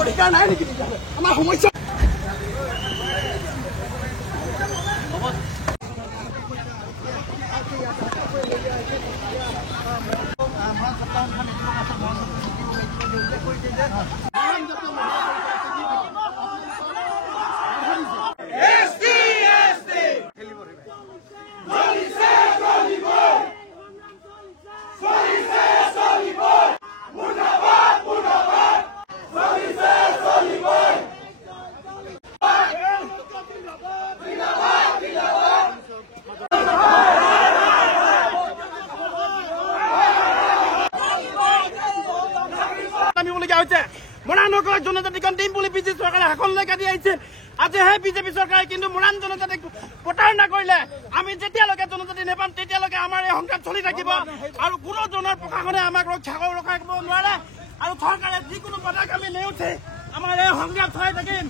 অধিকাৰ নাই নেকি আমাৰ সমস্যা মৰাণক জনজাতিকৰণ দিম বুলি বিজেপি চৰকাৰে শাসনলৈ কাটি আহিছে। আজি সেই বিজেপি চৰকাৰে কিন্তু মৰাণ জনজাতিক প্ৰতাৰণা কৰিলে। আমি যেতিয়ালৈকে জনজাতি নেপাম তেতিয়ালৈকে আমাৰ এই সংগ্ৰাম চলি থাকিব আৰু কোনো ধৰণৰ প্ৰশাসনে আমাক ৰখাব নোৱাৰে আৰু চৰকাৰে যিকোনো পদক্ষেপ আমি নেওঠে আমাৰ এই সংগ্ৰাম চলাই থাকিম।